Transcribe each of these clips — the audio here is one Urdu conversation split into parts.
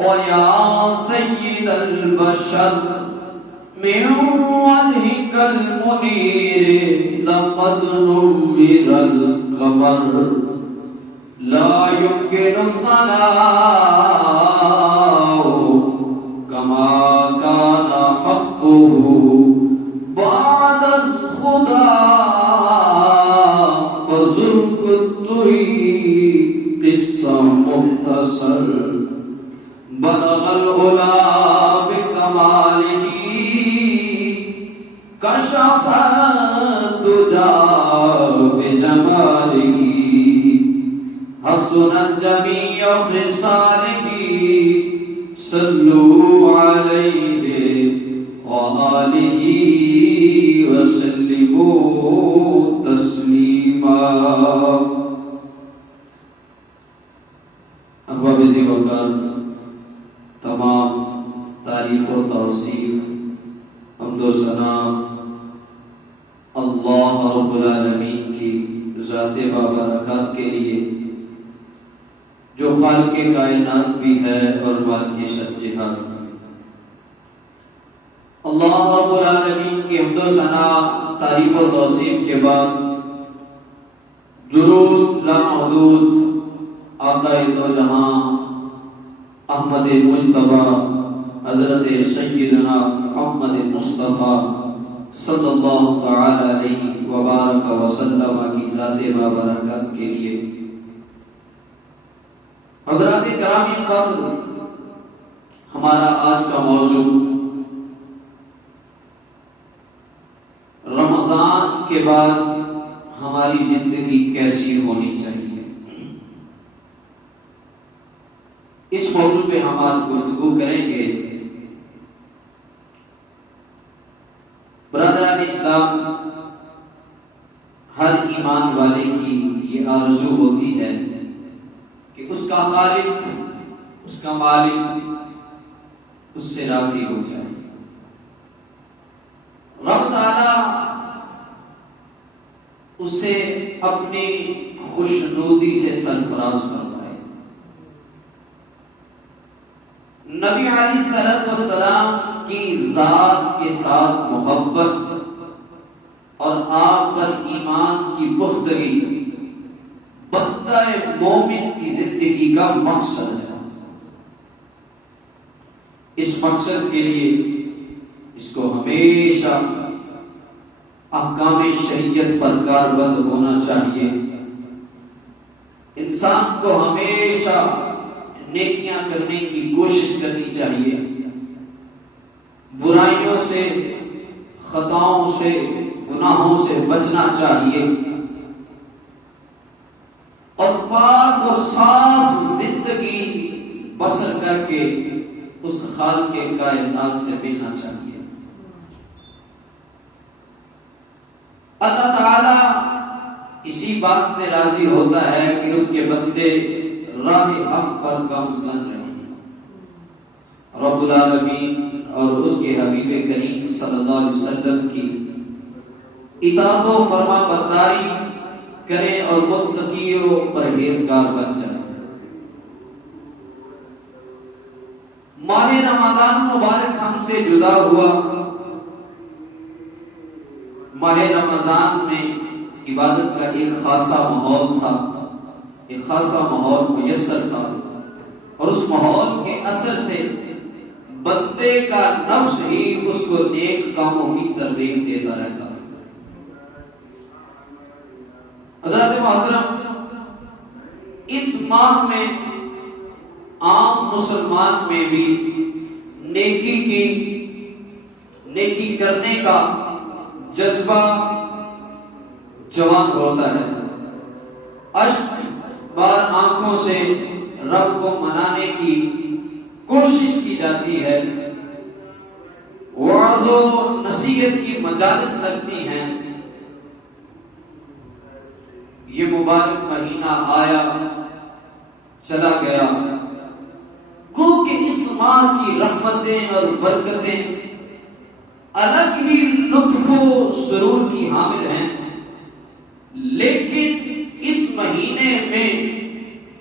ويا سيد البشر من وجهك المنير لقد نور القمر لا يمكن الثناء كما كان حقه بعد الخدا وزرق الطريق قصة مختصر بلغ العلا بكماله كشف الدجى بجماله حسنت جميع خصاله صلوا عليه وآله وسلموا تسلیما۔ احباب ذی وقار، تمام تعریف و توصیف، حمد و ثنا اللہ رب العالمین کی ذات بابرکات کے لیے، جو خالق کائنات بھی ہے اور مالک شجہات۔ اللہ رب العالمین کی حمد و ثنا تعریف و توصیف کے بعد درود لامحدود آقا دو جہاں احمد مجتبی حضرت سیدنا محمد مصطفیٰ صلی اللہ تعالی علیہ وبارک وسلم کی ذات بابرکات کے لیے۔ حضرات کرام قدر، ہمارا آج کا موضوع رمضان کے بعد ہماری زندگی کیسی ہونی چاہیے، اس موضوع پہ ہم آج گفتگو کریں گے۔ برادران اسلام، ہر ایمان والے کی یہ آرزو ہوتی ہے کہ اس کا خالق، اس کا مالک اس سے راضی ہو جائے، رب تعالی اسے اپنی خوشنودی سے سرفراز فرمائے۔ نبی علیہ الصلوۃ والسلام کی ذات کے ساتھ محبت اور آپ پر ایمان کی پختگی بندہ مومن کی زندگی کا مقصد ہے۔ اس مقصد کے لیے اس کو ہمیشہ احکام شریعت پر کاربند ہونا چاہیے۔ انسان کو ہمیشہ نیکیاں کرنے کی کوشش کرنی چاہیے، برائیوں سے، خطاؤں سے، گناہوں سے بچنا چاہیے، اور پاک اور صاف زندگی بسر کر کے اس خالق کائنات سے ملنا چاہیے۔ اللہ تعالی اسی بات سے راضی ہوتا ہے کہ اس کے بندے راہ حق پر گامزن رہیں۔ رب العالمین اور اس کے حبیب کریم صلی اللہ علیہ وسلم کی اطاعت و فرما برداری کریں اور متقی و پرہیزگار بن جائیں۔ ماہ رمضان مبارک ہم سے جدا ہوا۔ ماہ رمضان میں عبادت کا ایک خاصا ماحول تھا، ایک خاصا ماحول میسر تھا، اور اس ماحول کے اثر سے بندے کا نفس ہی اس کو نیک کاموں کی ترغیب دیتا رہتا۔ حضرات محترم، اس ماہ میں عام مسلمان میں بھی نیکی کرنے کا جذبہ جوان ہوتا ہے۔ اشک بار آنکھوں سے رب کو منانے کی کوشش کی جاتی ہے، وعظ و نصیحت کی مجالس لگتی ہیں۔ یہ مبارک مہینہ آیا چلا گیا، گو کہ اس ماہ کی رحمتیں اور برکتیں الگ ہی لطف و سرور کی حامل ہیں، لیکن اس مہینے میں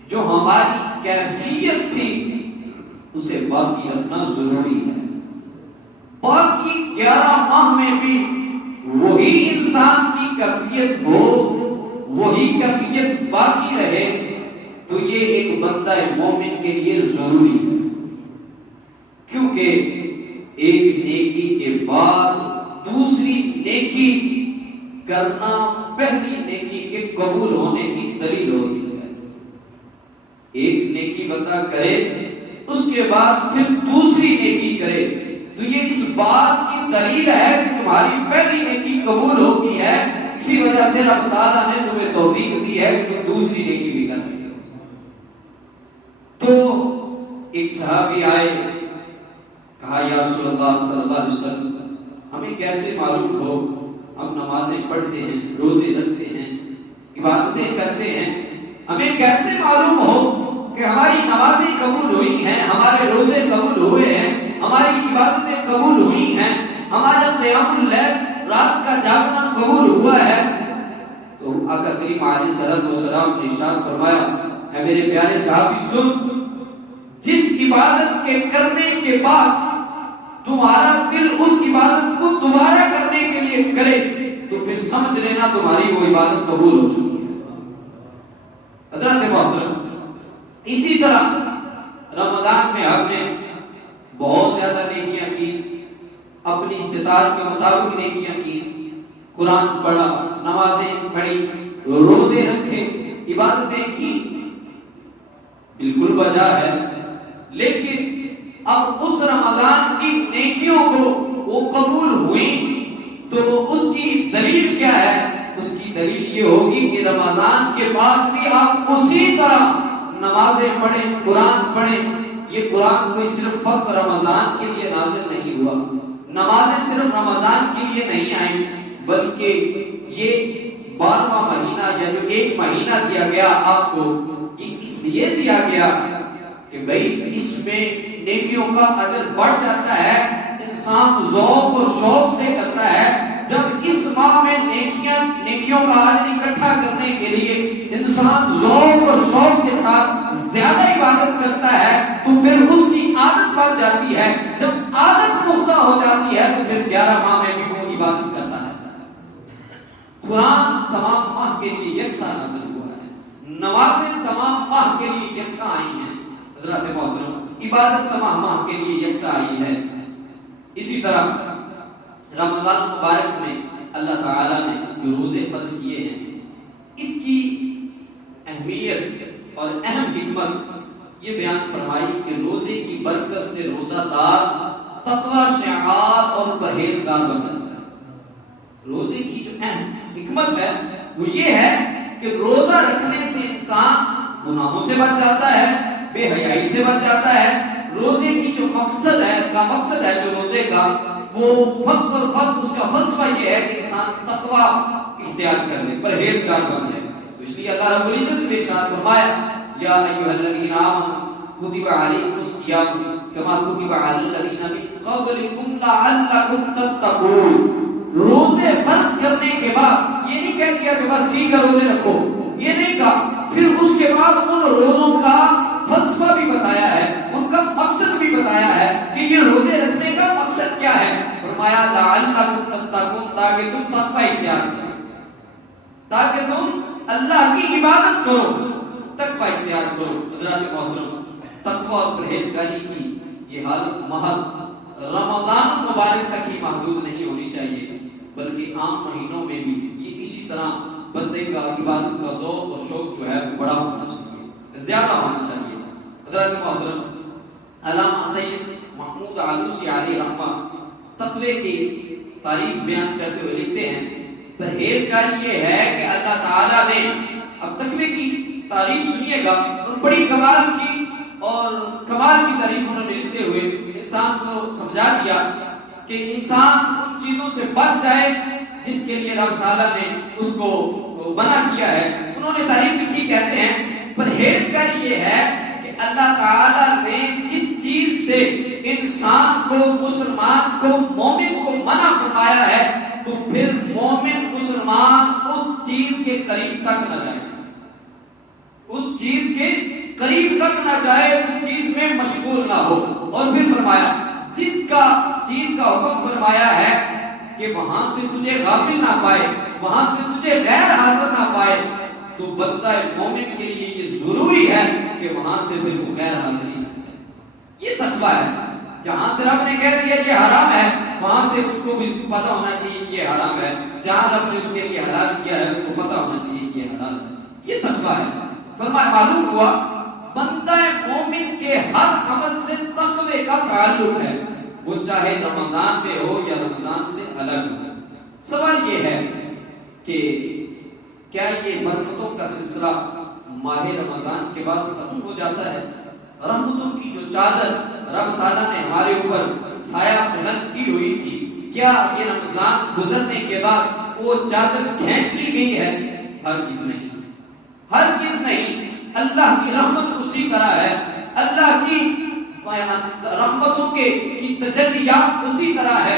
جو ہماری کیفیت تھی اسے باقی رکھنا ضروری ہے۔ باقی 11 ماہ میں بھی وہی انسان کی کیفیت ہو، وہی کیفیت باقی رہے، تو یہ ایک بندہ مومن کے لیے ضروری ہے، کیونکہ ایک نیکی کے بعد دوسری نیکی کرنا پہلی نیکی کے قبول ہونے کی دلیل ہوتی ہے۔ ایک نیکی بندہ کرے، اس کے بعد پھر دوسری نیکی کرے، تو یہ اس بات کی دلیل ہے کہ تمہاری پہلی نیکی قبول ہوتی ہے، اسی وجہ سے رب تعالیٰ نے تمہیں توفیق دی ہے کہ تم دوسری نیکی بھی کر رہے ہو۔ تو ایک صحابی آئے، کہا یا رسول اللہ صلی اللہ علیہ وسلم، ہمیں کیسے معلوم ہو، ہم نمازیں پڑھتے ہیں، روزے رکھتے ہیں، عبادتیں کرتے ہیں، ہمیں کیسے معلوم ہو کہ ہماری نمازیں قبول ہوئی ہیں، ہمارے روزے قبول ہوئے ہیں، ہماری عبادتیں قبول ہوئی ہیں، ہمارا قیام اللیل رات کا جاگنا قبول ہوا ہے؟ تو آقا کریم علیہ الصلوۃ والسلام نے ارشاد فرمایا، اے میرے پیارے صحابی سن، جس عبادت کے کرنے کے بعد تمہارا دل اس عبادت کو دوبارہ کرنے کے لیے کرے، تو پھر سمجھ لینا تمہاری وہ عبادت قبول ہو چکی ہے۔ حضرات محترم، اسی طرح رمضان میں ہم نے بہت زیادہ نیکیاں کی، اپنی استطاعت کے مطابق نیکیاں کی، قرآن پڑھا، نمازیں پڑھی، روزے رکھے، عبادتیں کی، بالکل بجا ہے، لیکن اب اس رمضان کی نیکیوں کو وہ قبول ہوئی تو اس کی دلیل کیا ہے؟ اس کی دلیل یہ ہوگی کہ رمضان کے بعد بھی آپ اسی طرح نمازیں پڑھیں، قرآن پڑھیں۔ یہ قرآن کوئی صرف فقط رمضان کے لیے نازل نہیں ہوا، نمازیں صرف رمضان کے لیے نہیں آئیں، بلکہ یہ 12واں مہینہ یا جو 1 مہینہ دیا گیا آپ کو، یہ اس لیے دیا گیا کہ بھئی اس میں نیکیوں کا اجر بڑھ جاتا ہے، انسان ذوق اور شوق سے کرتا ہے۔ جب اس ماہ میں نیکیوں کا اجر اکٹھا کرنے کے لیے انسان ذوق اور شوق کے ساتھ زیادہ عبادت کرتا ہے تو پھر اس کی عادت بن جاتی ہے، جب عادت پختہ ہو جاتی ہے تو پھر 11 ماہ میں بھی وہ عبادت کرتا رہتا ہے۔ قرآن تمام ماہ کے لیے یکساں نازل ہوا ہے، نمازیں تمام ماہ کے لیے یکساں آئی ہیں، حضرات محترم عبادت تمام ماہ کے لیے یکساں آئی ہے۔ اسی طرح رمضان مبارک میں اللہ تعالیٰ نے جو روزے فرض کیے ہیں، اس کی اہمیت اور اہم حکمت یہ بیان فرمائی کہ روزے کی برکت سے روزہ دار تقوی شعار اور پرہیزگار بن جاتا ہے۔ روزے کی جو اہم حکمت ہے وہ یہ ہے کہ روزہ رکھنے سے انسان گناہوں سے بچ جاتا ہے، بے حیائی سے بچ جاتا ہے۔ روزے کی جو مقصد ہے جو روزے کا، وہ فقط اور فقط اس کا فلسفہ یہ ہے کہ انسان تقوی اختیار کر لے، پرہیزگار بن جائے۔ تو اس لیے اللہ رب العزت نے ارشاد فرمایا، یا ایھا الذین آمنوا کتب علیکم الصیام کما کتب علی الذین من قبلکم لعلکم تتقون۔ روزے فرض کرنے کے بعد یہ نہیں کہہ دیا کہ بس ٹھیک ہے روزے رکھو، یہ نہیں کہا، پھر اس کے بعد ان روزوں کا فلسفہ بھی بتایا ہے، ان کا مقصد بھی بتایا ہے کہ یہ روزے رکھنے کا مقصد کیا ہے۔ فرمایا لعلکم تتقون، تاکہ تم تقوی اختیار کرو، تاکہ تم اللہ کی عبادت کرو، تقوی اختیار کرو۔ حضرات محترم، تقوی اور پرہیزگاری کی یہ حالت محض رمضان مبارک تک ہی محدود نہیں ہونی چاہیے، بلکہ عام مہینوں میں بھی یہ اسی طرح بندے کا عبادت کا ذوق اور شوق جو ہے بڑا ہونا چاہیے، زیادہ ہونا چاہیے۔ حضرات محترم، علامہ سید محمود آلوسی علیہ رحمہ تقوی کی تعریف بیان کرتے ہوئے لکھتے ہیں، پرہیزگاری یہ ہے کہ اللہ تعالیٰ نے، اب تقوی کی تعریف سنیے گا، بڑی کمال کی تعریف انہوں نے لکھتے ہوئے انسان کو سمجھا دیا کہ انسان ان چیزوں سے بچ جائے جس کے لیے رب تعالیٰ نے اس کو منع کیا ہے۔ انہوں نے تعریف لکھی، کہتے ہیں پرہیزگاری یہ ہے کہ اللہ تعالیٰ نے جس چیز سے انسان کو، مسلمان کو، مومن کو منع فرمایا ہے تو پھر مومن مسلمان اس چیز کے قریب تک نہ جائے، اس چیز کے قریب تک نہ جائے، اس چیز میں مشغول نہ ہو۔ فرمایا جس کا چیز کا حکم فرمایا ہے کہ وہاں سے تجھے غافل نہ پائے، وہاں سے تجھے غیر حاضر نہ پائے، تو بندہ مومن کے لیے یہ ضروری ہے کہ وہاں سے پھر وہ غیر حاضری نہ کرے۔ یہ تقویٰ ہے، جہاں سے رب نے کہہ دیا یہ حرام ہے، وہاں سے اس کو بھی پتا ہونا چاہیے کہ یہ حرام ہے، جہاں رب نے اس کے لیے حلال کیا ہے اس کو پتا ہونا چاہیے کہ یہ حلال ہے۔ یہ تقویٰ ہے۔ فرمایا معلوم ہوا بندہ مومن کے ہر عمل سے تقوی کا تعلق ہے، وہ چاہے رمضان میں ہو یا رمضان سے الگ ہو۔ سوال یہ ہے کہ کیا یہ برکتوں کا سلسلہ ماہ رمضان کے بعد ختم ہو جاتا ہے؟ رحمتوں کی جو چادر رب تعالیٰ نے ہمارے اوپر سایہ فشان کی ہوئی تھی، کیا یہ رمضان گزرنے کے بعد وہ چادر کھینچ لی گئی ہے؟ ہرگز نہیں، ہرگز نہیں۔ اللہ کی رحمت اسی طرح ہے، اللہ کی رحمتوں کی تجلیات اسی طرح ہے،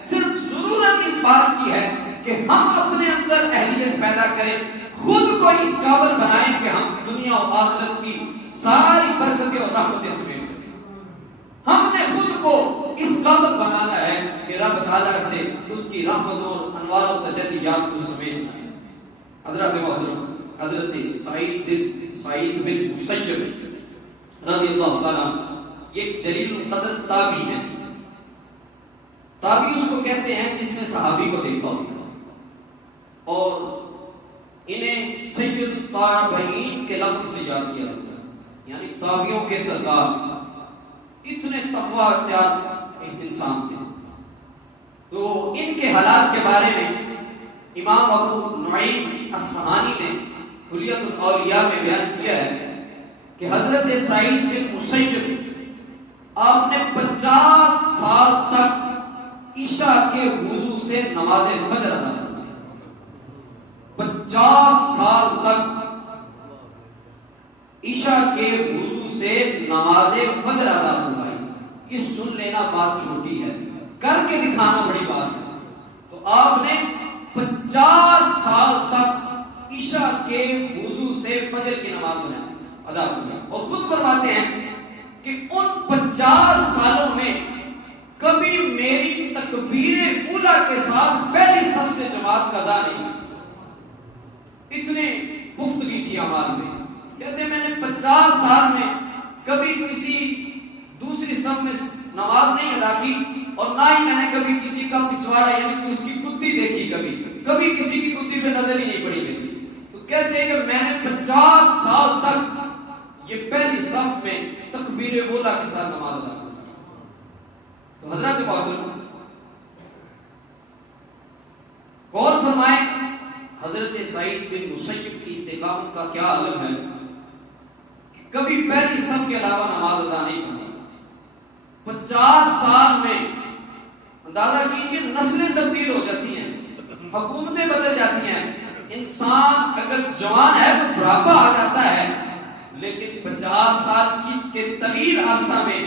صرف ضرورت اس بات کی ہے کہ ہم اپنے اندر اہلیت پیدا کریں، خود کو اس قابل بنائیں کہ ہم دنیا و آخرت کی ساری برکتیں اور رحمتیں سمیٹ سکیں۔ ہم نے خود کو اس قابل بنانا ہے کہ رب تعالیٰ سے اس کی رحمتوں اور انوار و تجلیات کو سمیٹنا ہے۔ حضرت محترم حضرت سعید بن مسیب رضی اللہ تعالیٰ یہ جلیل القدر تابعی ہیں۔ تابعی اس کو کہتے ہیں جس نے صحابی کو دیکھا ہوتا، اور انہیں سید التابعین کے لقب سے یاد کیا جاتا ہے، یعنی تابعیوں کے سردار۔ اتنے تقوی اختیار انسان تھے۔ تو ان کے حالات کے بارے میں امام ابو نعیم اصفہانی نے حلیت الاولیاء میں بیان کیا ہے کہ حضرت سعید بن مسیب آپ نے 50 سال تک عشاء کے وضو سے نماز فجر ادا کی۔ 50 سال تک عشاء کے وضو سے نماز فجر ادا فرمائی۔ یہ سن لینا بات چھوٹی ہے، کر کے دکھانا بڑی بات ہے۔ تو آپ نے 50 سال تک عشاء کے وضو سے فجر کی نماز ادا فرمائی، اور خود فرماتے ہیں کہ ان 50 سالوں میں کبھی میری تکبیر اولیٰ کے ساتھ پہلی صف سے جماعت قضا نہیں۔ اتنے پختگی تھی اعمال میں۔ کہتے ہیں میں نے 50 سال میں کبھی کسی دوسری صف میں نماز نہیں ادا کی، اور نہ ہی میں نے کبھی کسی کا پچھواڑا یعنی کہ اس کی کتی دیکھی، کبھی کسی کی کتی پہ نظر ہی نہیں پڑی میری۔ تو کہتے ہیں کہ میں نے 50 سال تک یہ پہلی صف میں تکبیر اولیٰ کے ساتھ نماز ادا کی۔ تو حضرت محترم غور فرمائیں، حضرت سعید بن مسیب کی استقامت کا کیا عالم ہے، کبھی پہلی صف کے علاوہ نماز ادا نہیں فرمائی۔ 50 سال میں اندازہ کیجیے نسلیں تبدیل ہو جاتی ہیں، حکومتیں بدل جاتی ہیں، انسان اگر جوان ہے تو بڑھاپا آ جاتا ہے، لیکن 50 سال کے طویل عرصہ میں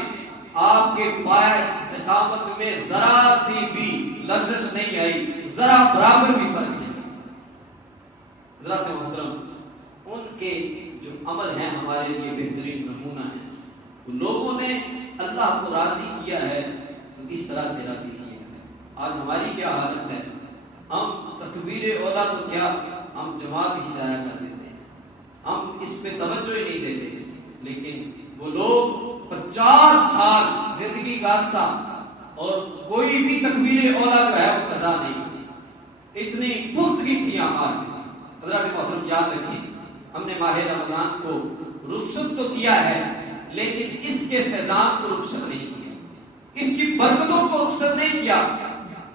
آپ کے پائے استقامت میں ذرا سی بھی لغزش نہیں آئی، ذرا برابر بھی فرق نہیں۔ حضرات محترم ان کے جو عمل ہیں ہمارے لیے بہترین نمونہ ہے۔ لوگوں نے اللہ کو راضی کیا ہے تو اس طرح سے راضی کیا ہے۔ آج ہماری کیا حالت ہے، ہم تکبیر اولیٰ تو کیا، ہم جماعت ہی ضائع کر دیتے ہیں، ہم اس پہ توجہ ہی نہیں دیتے، لیکن وہ لوگ 50 سال زندگی کا عرصہ اور کوئی بھی تکبیر اولیٰ جو ہے وہ قضا نہیں ہوتی۔ اتنی پختگی تھی ہمارے۔ حضرات محترم یاد رکھیں، ہم نے ماہ رمضان کو رخصت تو کیا ہے، لیکن اس کے فیضان کو رخصت نہیں کیا، اس کی برکتوں کو رخصت نہیں کیا،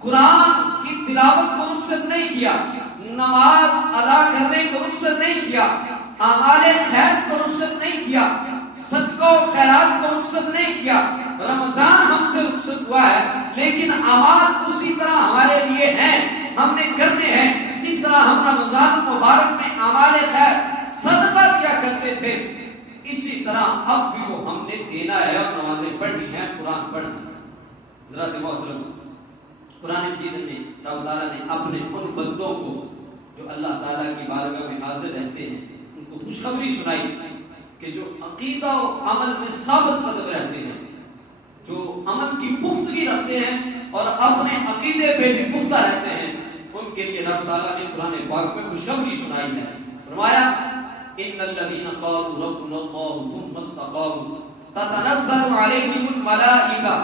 قرآن کی تلاوت کو رخصت نہیں کیا، نماز ادا کرنے کو رخصت نہیں کیا، اعمال خیر کو رخصت نہیں کیا، صدقہ و خیرات کو رخصت نہیں کیا۔ رمضان ہم سے رخصت ہوا ہے، لیکن اعمال اسی طرح ہمارے لیے ہیں، ہم نے کرنے ہیں جس طرح ہم رمضان مبارک میں اعمال خیر صدقہ دیا کرتے تھے، اسی طرح اب بھی وہ ہم نے دینا ہے اور نمازیں پڑھنی ہیں، قرآن پڑھنا ہے۔ حضرات محترم قرآن مجید میں رب تعالیٰ نے اپنے ان بندوں کو جو اللہ تعالیٰ کی بارگاہ میں حاضر رہتے ہیں ان کو خوشخبری سنائی کہ جو عقیدہ و عمل میں ثابت قدم رہتے ہیں، جو عمل کی پختگی رکھتے ہیں اور اپنے عقیدے پہ بھی پختہ رہتے ہیں، ان کے لیے رب تعالیٰ نے قرآن پاک میں خوشخبری سنائی ہے۔ فرمایا ان الذين قالوا ربنا الله ثم استقاموا تتنزل عليهم الملائكة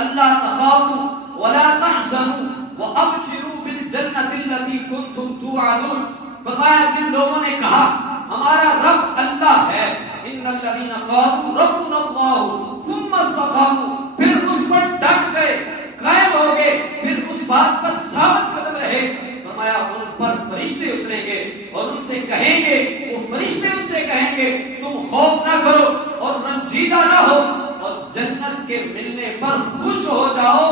الا تخافوا ولا تحزنوا وابشروا بالجنة التي كنتم توعدون۔ فرمایا جن لوگوں نے کہا ہمارا رب اللہ ہے، ان الذين قالوا ربنا الله ثم استقاموا، پھر اس پر ڈٹ گئے، قائم ہو گئے، پھر اس بات پر ثابت قدم رہے، فرمایا ان پر فرشتے اتریں گے اور ان سے کہیں گے، وہ فرشتے ان سے کہیں گے تم خوف نہ کرو اور رنجیدہ نہ ہو اور جنت کے ملنے پر خوش ہو جاؤ،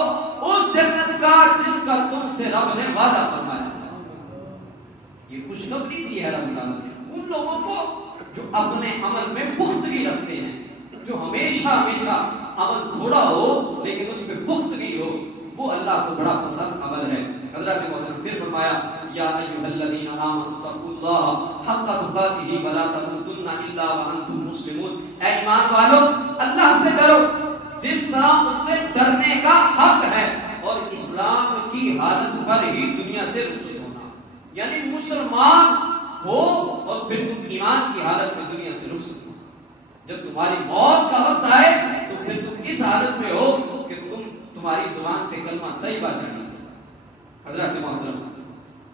اس جنت کا جس کا تم سے رب نے وعدہ فرمایا۔ یہ خوشخبری دی ہے رب تعالیٰ نے ان لوگوں کو جو اپنے عمل میں پختگی رکھتے ہیں، جو ہمیشہ عمل تھوڑا ہو لیکن اس میں پختگی ہو، وہ اللہ کو بڑا پسند عمل ہے۔ حضرت محترم پھر فرمایا یا ایھا الذین آمنوا اتقوا اللہ حق تقاتہ ولا تموتن الا وانتم مسلمون، اے ایمان والو اللہ سے ڈرو جس طرح اس سے ڈرنے کا حق ہے، اور اسلام کی حالت پر ہی دنیا سے رخصت ہونا، یعنی مسلمان ہو اور پھر تم ایمان کی حالت میں دنیا سے رخصت ہو۔ جب تمہاری موت کا وقت آئے تو پھر تم اس حالت میں ہو کہ تمہاری زبان سے کلمہ طیبہ چاہیے۔ حضرت محترم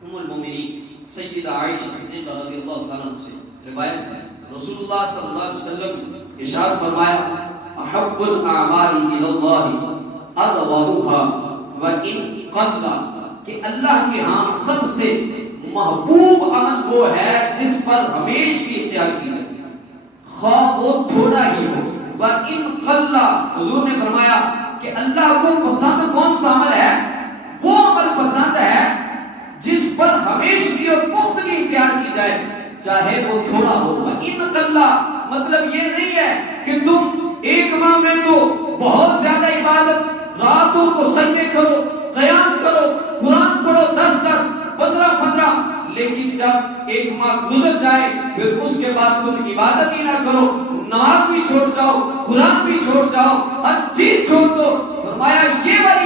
ام المومنین سیدہ عائشہ صدیقہ رضی اللہ تعالیٰ عنہ سے روایت ہے، رسول اللہ صلی اللہ علیہ وسلم ارشاد فرمایا احب الاعمال الی اللہ اضواؤها وان قل، کہ اللہ کے ہاں سب سے محبوب عمل وہ ہے جس پر ہمیشہ اختیار کی جائے، خواہ وہ تھوڑا ہی ہو، وَإِن قَلَّ، حضور نے فرمایا کہ اللہ کو پسند کون سا عمل ہے؟ وہ عمل پسند ہے جس پر ہمیشہ اور پختگی اختیار کی جائے، چاہے وہ تھوڑا ہو۔ وَإِن قَلَّ مطلب یہ نہیں ہے کہ تم ایک ماہ میں تو بہت زیادہ عبادت، راتوں کو سجدے کرو، قیام کرو، قرآن پڑھو 10 15 لیکن جب ایک ماہ گزر جائے پھر اس کے بعد تم عبادت ہی نہ کرو، نماز بھی چھوڑ جاؤ، قرآن بھی چھوڑ جاؤ، ہر چیز چھوڑ دو، فرمایا یہ والی